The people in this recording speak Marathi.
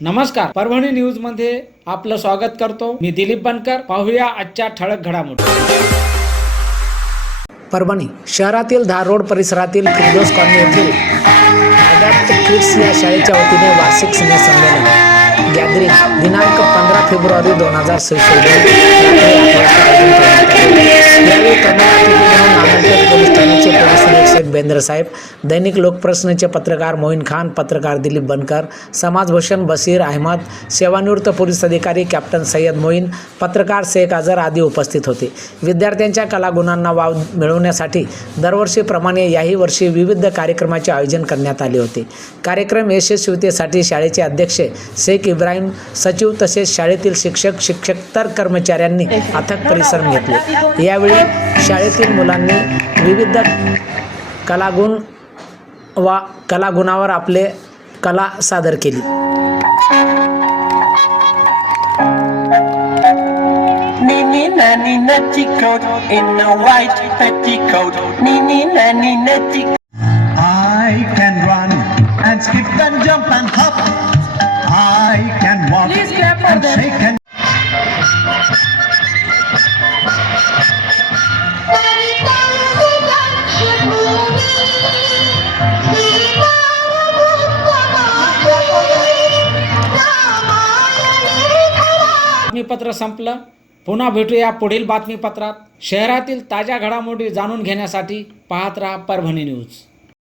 नमस्कार, परभणी न्यूज मध्ये आपलं स्वागत करतो. मी दिलीप बनकर. पाहूया आजच्या ठळक घडामोडी. परभणी शहरातील धार रोड परिसरातील फिरदौस कॉलनी येथील अडॅप्ट किड्स या शाळेच्या वतीने वार्षिक स्नेहसंमेलन गॅदरिंग दिनांक 15 फेब्रुवारी 2026 यावेळी प्रमुख अतिथी म्हणून नांदेड पोलीस ठाण्याचे पोलीस निरीक्षक बेंद्र साहेब, दैनिक लोकप्रश्नचे पत्रकार मोईन खान, पत्रकार दिलीप बनकर, समाजभूषण बशीर अहमद, सेवानिवृत्त पोलीस अधिकारी कॅप्टन सय्यद मोईन, पत्रकार शेख अजहर आदी उपस्थित होते. विद्यार्थ्यांच्या कलागुणांना वाव मिळवण्यासाठी दरवर्षीप्रमाणे याही वर्षी विविध कार्यक्रमाचे आयोजन करण्यात आले होते. कार्यक्रम यशस्वीतेसाठी शाळेचे अध्यक्ष शेख इब्राहिम, सचिव तसेच शाळेतील शिक्षक, शिक्षकेतर कर्मचाऱ्यांनी अथक परिश्रम घेतले. यावेळी शाळेतील मुलांनी विविध कलागुणावर आपले कला सादर केली. Nini nanny nutty coat in a white petticoat. Nini nanny nutty. I can run and skip and jump and hop. I can walk and shake and बातमीपत्र संपलं. पुन्हा भेटूया पुढील बातमीपत्रात. शहरातील ताज्या घडामोडी जाणून घेण्यासाठी पाहत रहा परभणी न्यूज.